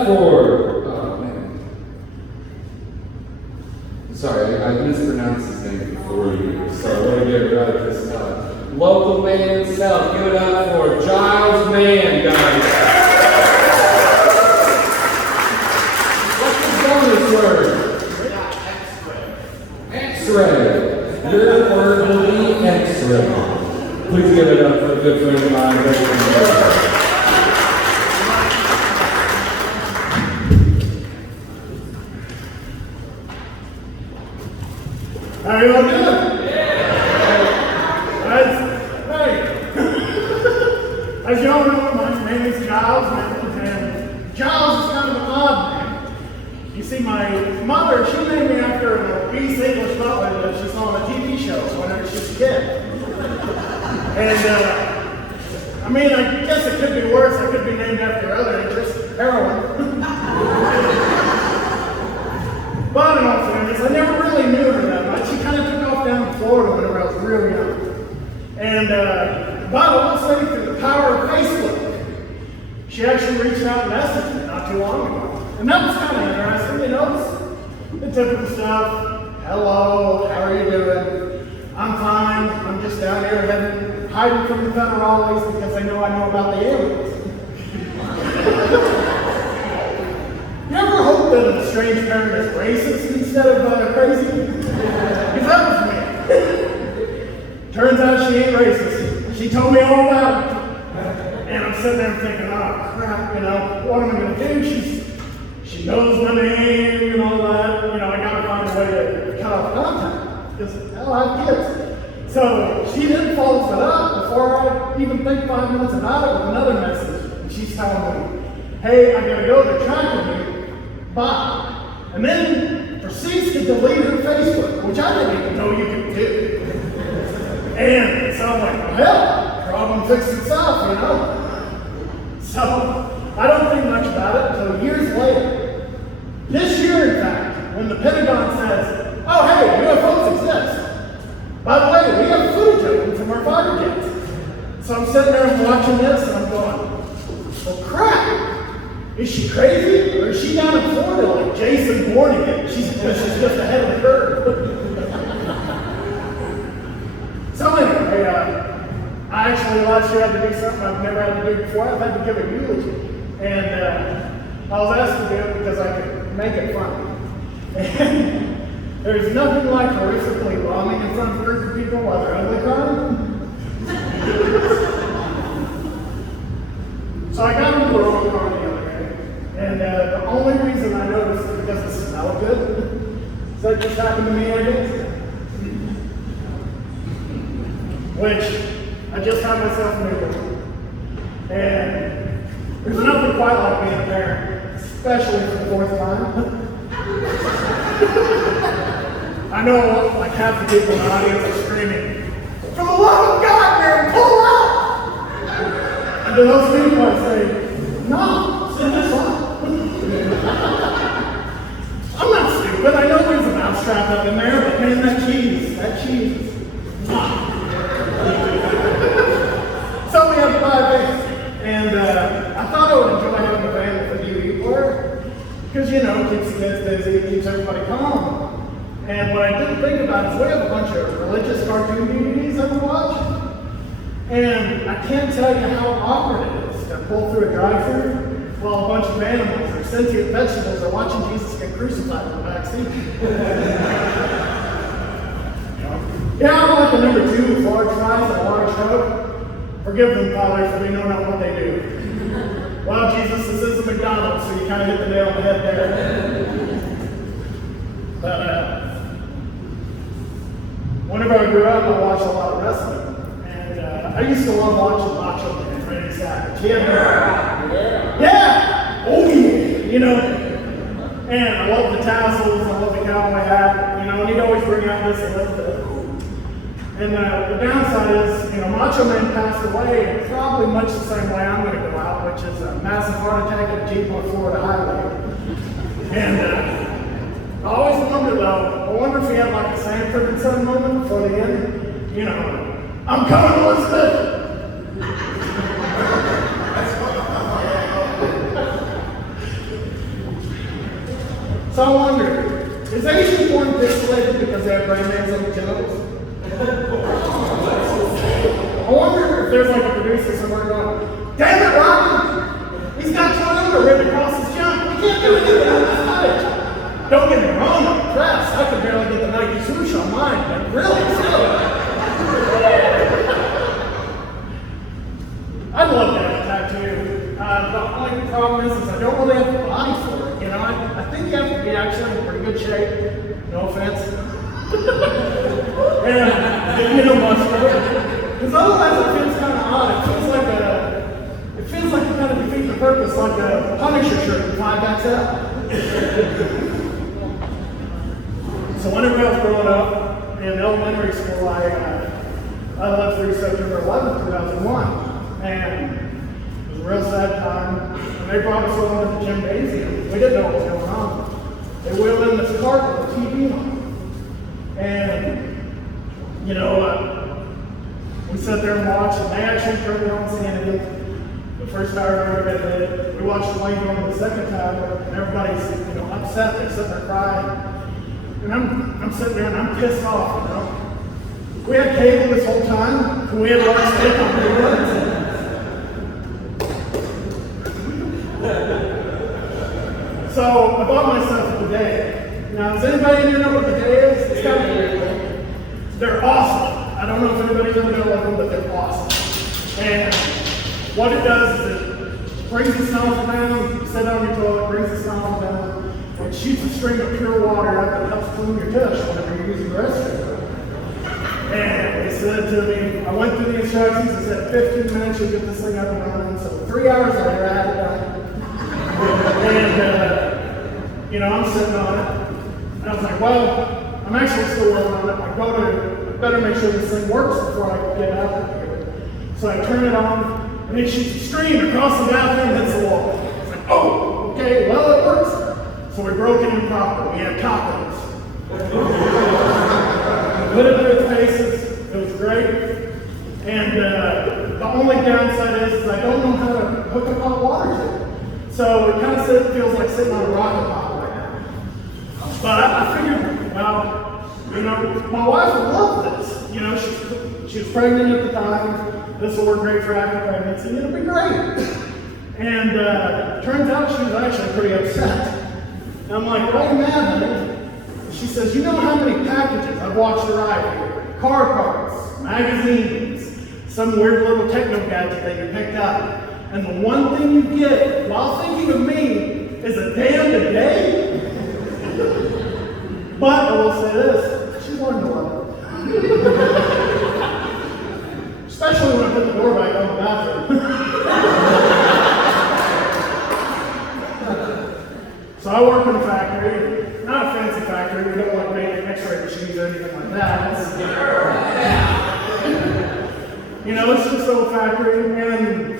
up for, oh man. Sorry, I mispronounced his name before you, so I want to get it right this time. Local man himself, give it up for Giles Mann, guys. What's the bonus word? X-ray. Your word will be X-ray. Please give it up for a good friend of mine, Rachel. How you all doing? As you all know, my name is Giles, and Giles is kind of an odd name. You see, my mother, she named me after an obese English butler that she saw on a TV show whenever she was a kid. And, I mean, I guess it could be worse. I could be named after other interests, heroin. But in all fairness, I never really knew her that much. She kind of took off down to Florida whenever I was real young. And, but I will say, through the power of Facebook, she actually reached out and messaged me not too long ago. And that was kind of interesting, you know, the typical stuff. Hello, how are you doing? I'm fine. I'm just down here hiding from the federales because they know I know about the aliens. You ever hope that a strange parent is racist instead of crazy? Because that was me. Turns out she ain't racist. She told me all about it. And I'm sitting there thinking, oh crap, you know, what am I going to do? She knows my name and all that. You know, I got to find a way to cut off contact. Because, hell, I have kids. So she then follows it up before I even think 5 minutes about it with another message. And she's telling me, hey, I got to go, they're tracking me. Bye. And then proceeds to delete her Facebook, which I didn't even know you could do. And so I'm like, well, hell, problem fixed itself, you know. So I don't think much about it until years later. This year, in fact, when the Pentagon says, oh, hey, UFOs exist. By the way, we have footage of them from our fighter jets. So I'm sitting there and watching this, and I'm going, well, crap. Is she crazy? Or is she down in Florida like Jason Bourne again? She's just ahead of the curve. So anyway, I actually last year had to do something I've never had to do before. I've had to give a eulogy. And I was asked to do it because I could make it funny. And there's nothing like horrifically bombing in front of a group of people while they're ugly crying. So I got into the wrong car the other day. And the only reason I noticed is because it smelled good. So that just happened to me, I guess. Which I just had myself moving. And there's nothing quite like being a parent, especially for the fourth time. I know like half the people in the audience are screaming, for the love of God, Mary, pull out! And to those people I say, no, it's just fine. I'm not stupid. I know there's a mousetrap up in there, but man, that cheese. So we have to buy a van, and I thought I would enjoy having a van with a DVD player, because you know, it keeps the kids busy, it keeps everybody calm. And what I didn't think about is we have a bunch of religious cartoon DVDs I would watch, and I can't tell you how awkward it is to pull through a drive-thru while a bunch of animals or sentient vegetables are watching Jesus get crucified in the back seat. Yeah, I'm like the number 2 with large fries and a large Coke. Forgive them, Father, for they know not what they do. Well, Jesus, this is a McDonald's, so you kind of hit the nail on the head there. But whenever I grew up, I watched a lot of wrestling. And I used to love watching Macho Man, Randy Savage. Yeah! Oh yeah! You know, and I love the tassels, I love the cowboy hat, you know, and he'd always bring out this and that. And the downside is, you know, Macho Man passed away probably much the same way I'm going to go out, which is a massive heart attack at a Jeep on Florida highway. And I always wonder though, I wonder if he had like a Sanford and Son moment before the end. You know, I'm coming, Elizabeth! So I wonder, is Asian porn pixelated because they have brand names on the genitals? I wonder if there's like a producer somewhere going, damn it, Robin! He's got Toyota written across his junk. We can't do anything with this footage. Don't get me wrong, I'm impressed. I could barely get the Nike swoosh on mine, but really, still. I'd love to have a tattoo. The only problem is I don't really have the body for it. You know, I think you have to be actually in pretty good shape. No offense. And you know, muscular. Because otherwise it feels kind of odd. It feels like you kind of defeat the purpose, like a Punisher shirt with 5XL. So whenever I was growing up in elementary school, I lived through September 11th, 2001. And it was a real sad time. And they brought us over to the gymnasium. We didn't know what was going on. They wheeled in this cart with a TV on. And, you know, we sat there and watched, and they actually turned it on Sanity. The first time I ever did it. We watched Longhorn the second time, and everybody's, you know, upset. They're sitting there crying. And I'm sitting there and I'm pissed off, you know. We had cable this whole time, and we had large steak on reruns. So I bought myself a bidet. Now, does anybody even know what a bidet is? It's kind of weird. They're awesome. I don't know if anybody's ever done one of them, but they're awesome. And what it does is it brings the smell down, you sit on your toilet, brings the smell down, and shoots a stream of pure water out that helps clean your tush whenever you're using the restroom. And they said to me, I went through the instructions, it said 15 minutes, you'll get this thing up and running. So 3 hours later, I had it done. And, you know, I'm sitting on it. And I was like, well, I'm actually still working on it. I better make sure this thing works before I get out of here. So I turn it on, and it shoots a stream across the bathroom and hits the wall. I was like, oh, okay, well, it works. So we broke it in proper. We had tacos. Put it in its paces. It was great. And the only downside is I don't know how to hook up hot water to it. So it kind of feels like sitting on a rocket pop right now. But I figured, well, you know, my wife would love this. You know, she was pregnant at the time. This will work great for after pregnancy. It'll be great. And turns out she was actually pretty upset. And I'm like, why are you mad, honey? She says, you know how many packages I've watched arrive here? Car parts, magazines, some weird little techno gadget that you picked up. And the one thing you get while thinking of me is a damn bidet? But I will say this, she's learned to love it. Especially when I put the door back on the bathroom. So I work in a factory, not a fancy factory, we don't like make x-ray machines or anything like that. You know, it's just a little factory, and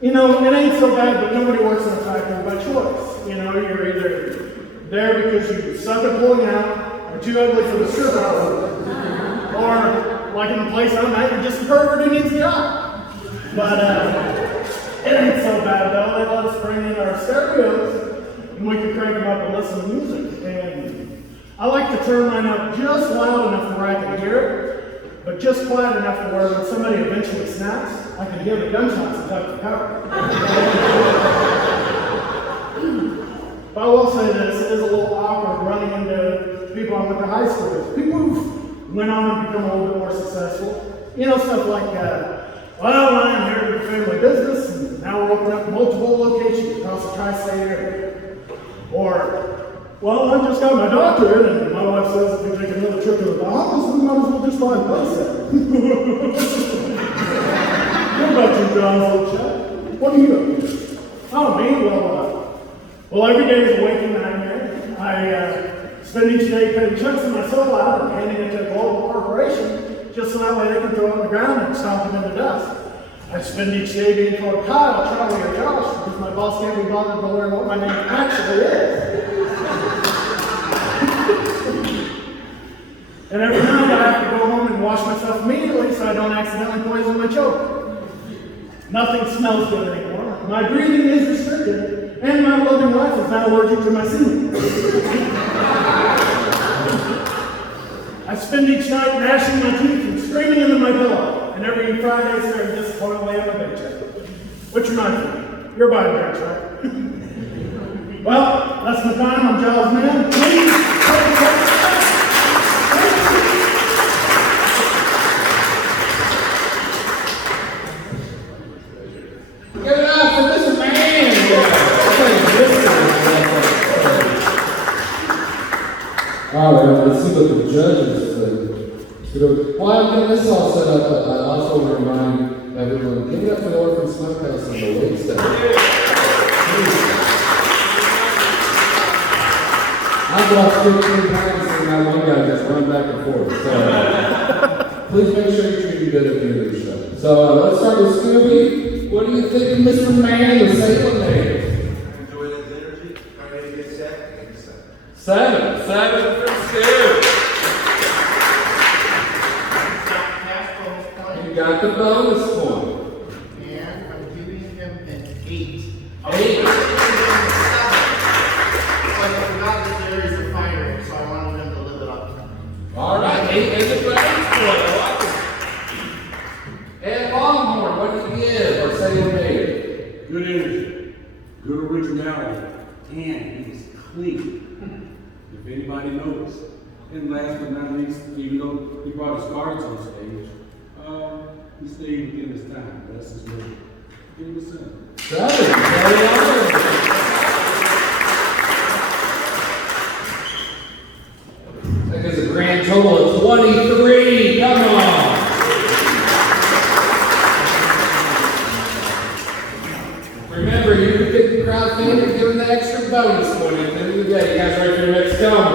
you know, it ain't so bad, but nobody works in a factory by choice. You know, you're either there because you suck at pulling out, or too ugly for the stripper, or like in the place I'm at, you're just a pervert who needs a job. But it ain't so bad though. They let us bring in our stereos, and we can crank them up and listen to music. And I like to turn mine up just loud enough where I can hear it, but just quiet enough to where when somebody eventually snaps, I can hear the gunshots and duck for cover. But I will say this, it is a little awkward running into people I went to high school with. People who went on and become a little bit more successful. You know, stuff like, well, I inherited a family business, and now we're opening up multiple locations across the tri-state area. Or, well, I just got my doctorate, and my wife says if we take another trip to the Bahamas, we might as well just buy a place there. What about you, John, old chap? What are you up to? Oh, me? Well, every day is a waking nightmare. I spend each day putting chunks of my soul out and handing it to a global corporation, just so that way they can throw it on the ground and stomp them into dust. I spend each day being told Kyle, Charlie, or Josh, because my boss can't be bothered to learn what my name actually is. And every night I have to go home and wash myself immediately so I don't accidentally poison my children. Nothing smells good anymore. My breathing is restricted, And my loving wife is not allergic to my semen. I spend each night gnashing my teeth and screaming into my pillow, and every Friday staring disappointedly at my paycheck. Which reminds me, you're buying drinks, right? Well, that's my time. I'm Giles Man. Please, Give it up for Mr. Man! Alright, let's see what the judges say. While I'm getting this all set up, I also want to remind everyone, give it up for the orphans smokehouse on the lake side. I've watched 15 times and that one guy just run back and forth. So please make sure you treat him good at the end of the show. So let's start with Scooby. What do you think of Mr. Man, the Salem man? Enjoy his energy. Ready to get set? Seven for Scooby. You got the bonus point. And I'm giving him an 8. 8. But I forgot that there is a fire, so I wanted him to live it up. All right, 8 is the bonus point. I like it. And Longhorn, what do you give or say you made? Good energy, good originality, and he's clean. If anybody knows. And last but not least, even though he brought his cards on stage, he stayed within his time. That's his name. Give him a 7. 7. Very honest. That gives a grand total of 23. Come on. Remember, you can pick the crowd favorite, give them the extra bonus point at the end of the day. You guys ready for your next film?